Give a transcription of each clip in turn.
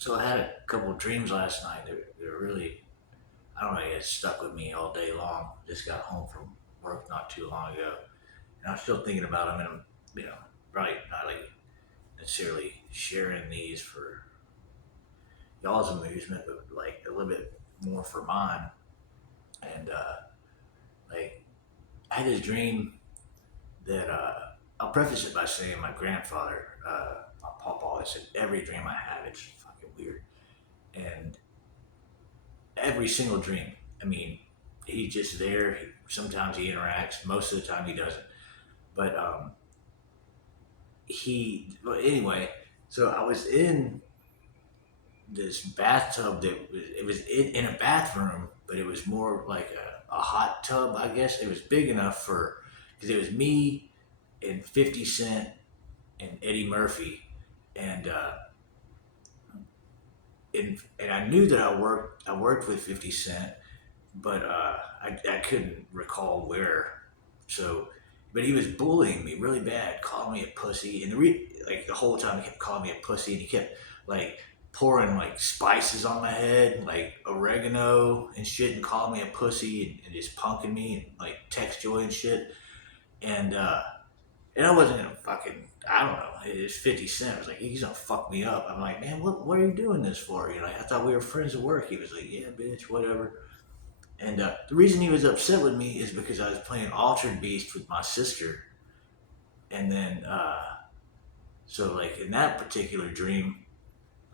So I had a couple of dreams last night. They're really, I don't know, it stuck with me all day long. Just got home from work not too long ago, and I'm still thinking about them. And I'm, probably not like necessarily sharing these for y'all's amusement, but like a little bit more for mine. And like I had this dream that I'll preface it by saying my grandfather, my papa, always said every dream I have, it's fucking weird, and every single dream. I mean, he's just there. Sometimes he interacts. Most of the time he doesn't. But But anyway. So I was in this bathtub it was in a bathroom, but it was more like a hot tub. I guess it was big enough for because it was me and 50 Cent and Eddie Murphy, and and I knew that I worked with 50 Cent, but I couldn't recall where. So, but he was bullying me really bad, calling me a pussy, and like the whole time he kept calling me a pussy, and he kept like pouring like spices on my head, like oregano and shit, and calling me a pussy and just punking me and like text joy and shit, and and I wasn't gonna fucking. I don't know. It's 50 Cent. I was like, he's gonna fuck me up. I'm like, man, what are you doing this for? You know, I thought we were friends at work. He was like, yeah, bitch, whatever. And the reason he was upset with me is because I was playing Altered Beast with my sister. And then, so like in that particular dream,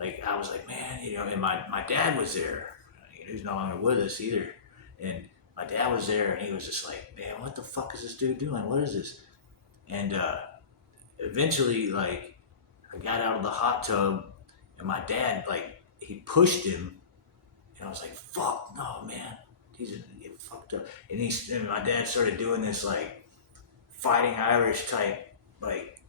like I was like, man, and my dad was there. He's no longer with us either. And my dad was there and he was just like, man, what the fuck is this dude doing? What is this? And eventually, like, I got out of the hot tub and my dad, like, he pushed him. And I was like, fuck, no, man. He's gonna get fucked up. And my dad started doing this like fighting Irish type, like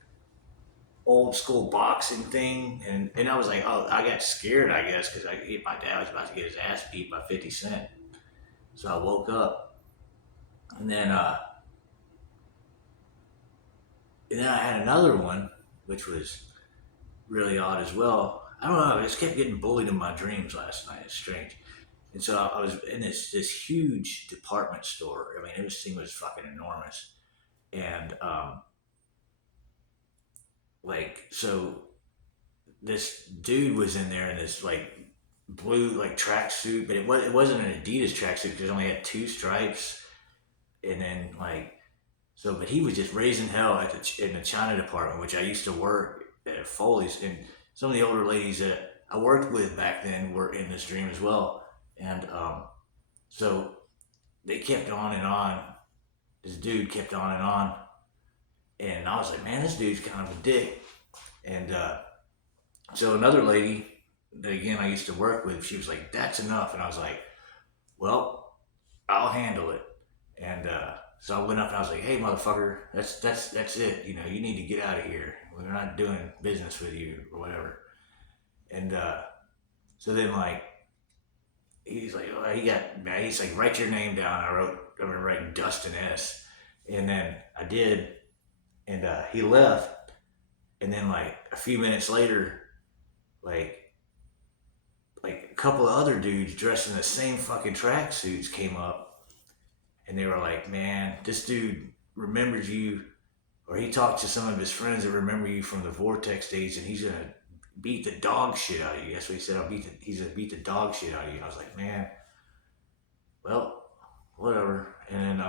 old school boxing thing. And I was like, oh, I got scared, I guess, because my dad was about to get his ass beat by 50 Cent. So I woke up. And then, uh, and then I had another one, which was really odd as well. I don't know. I just kept getting bullied in my dreams last night. It's strange. And so I was in this huge department store. I mean, this thing was fucking enormous. And like so this dude was in there in this like blue like tracksuit, but it wasn't an Adidas tracksuit because it only had two stripes. And then like so, but he was just raising hell in the China department, which I used to work at Foley's, and some of the older ladies that I worked with back then were in this dream as well. And so they kept on and on. This dude kept on and on, and I was like, man, this dude's kind of a dick. And so another lady that again I used to work with, she was like, that's enough. And I was like, well, I'll handle it. And so I went up and I was like, hey, motherfucker, that's it. You know, you need to get out of here. We're not doing business with you or whatever. And so then like he's like, oh, he's like, write your name down. I remember writing Dustin S. And then I did, and he left. And then like a few minutes later, like a couple of other dudes dressed in the same fucking tracksuits came up, and they were like, man, this dude remembers you, or he talked to some of his friends that remember you from the Vortex days, and he's gonna beat the dog shit out of you. That's what he said. He's gonna beat the dog shit out of you. And I was like, man, well, whatever. And then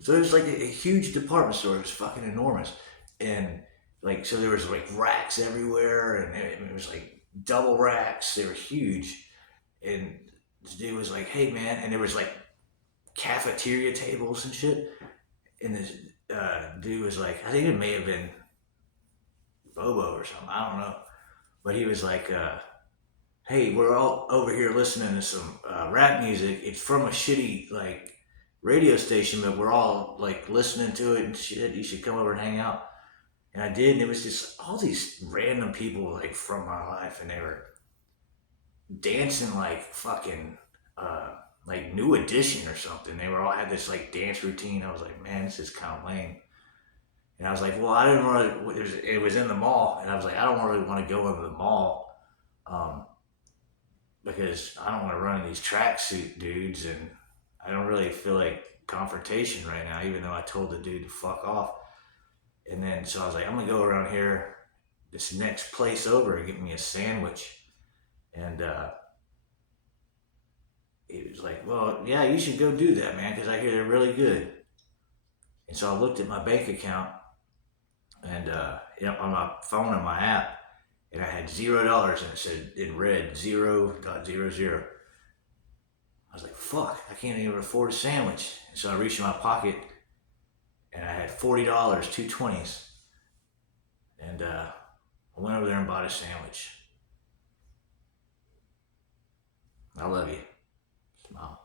so it was like a huge department store. It was fucking enormous, and like so there was like racks everywhere, and it was like double racks. They were huge, and this dude was like, "Hey, man," and there was like cafeteria tables and shit. And this dude was like, I think it may have been Bobo or something. I don't know, but he was like, "Hey, we're all over here listening to some rap music. It's from a shitty like radio station, but we're all like listening to it and shit. You should come over and hang out." And I did, and it was just all these random people like from my life, and they were dancing like fucking like New Edition or something. They were all had this like dance routine. I was like, man, this is kind of lame. And I was like, well, I didn't really. It was in the mall, and I was like, I don't really want to go into the mall. because I don't want to run these tracksuit dudes, and I don't really feel like confrontation right now, even though I told the dude to fuck off. And then so I was like, I'm gonna go around here, this next place over, and get me a sandwich. And he was like, well, yeah, you should go do that, man, because I hear they're really good. And so I looked at my bank account and on my phone on my app, and I had $0, and it said in red 0.00. I was like, fuck, I can't even afford a sandwich. And so I reached in my pocket, and I had $40, two 20s, and I went over there and bought a sandwich. I love you. Smile.